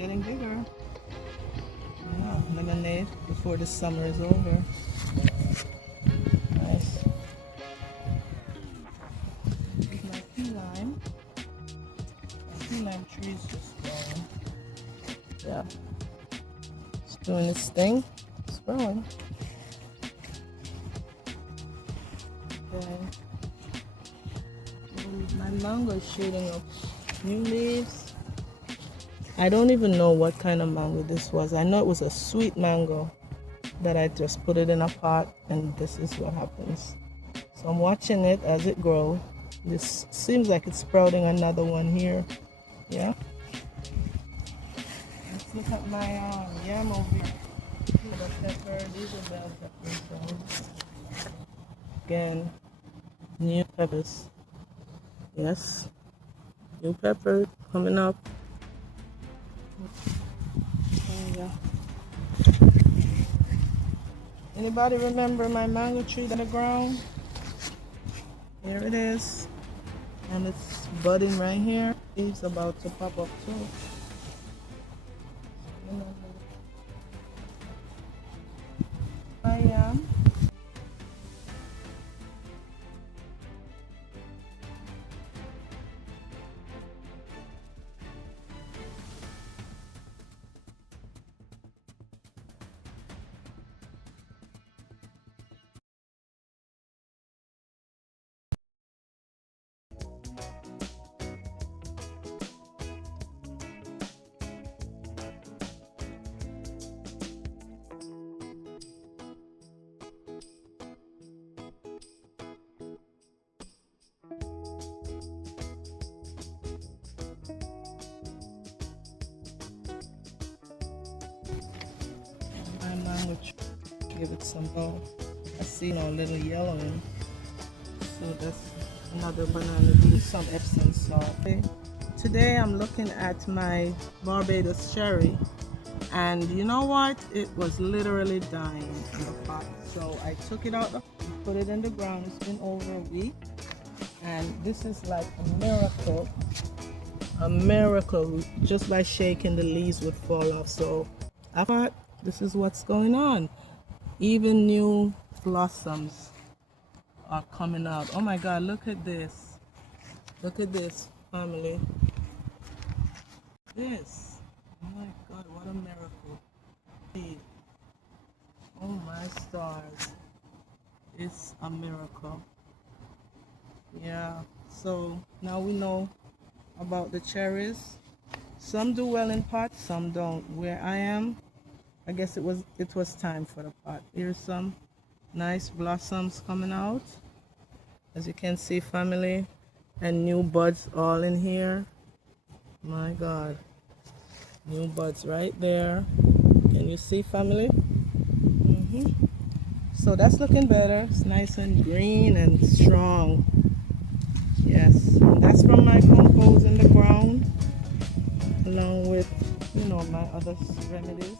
getting bigger. Yeah, lemonade before the summer is over. Nice. Here's my key lime. My key lime tree is just growing. Yeah. It's doing its thing. It's growing. Okay. My mango is shooting up new leaves. I don't even know what kind of mango this was. I know it was a sweet mango that I just put it in a pot, and this is what happens. So I'm watching it as it grows. This seems like it's sprouting another one here. Yeah. Let's look at my yam over here. The pepper. These are bell peppers. So. Again, new peppers. Yes. New pepper coming up. There you go. Anybody remember my mango tree on the ground? Here it is. And it's budding right here. Leaves about to pop up too. I am. My mango tree. Give it some more. I see no little yellowing. So that's another banana. Use some Epsom salt. Okay. Today I'm looking at my Barbados cherry, and you know what? It was literally dying in the pot. So I took it out, put it in the ground. It's been over a week, and this is like a miracle. A miracle. Just by shaking, the leaves would fall off. So I thought, this is what's going on. Even new blossoms are coming out. Oh my God, look at this. Look at this, family. This. Oh my God, what a miracle. Oh my stars. It's a miracle. Yeah, so now we know about the cherries. Some do well in pots, some don't. Where I am, I guess it was time for the pot. Here's some nice blossoms coming out, as you can see, family, and new buds all in here. My God, new buds right there. Can you see, family? So that's looking better. It's nice and green and strong. Yes, and that's from my compost in the ground, along with, my other remedies.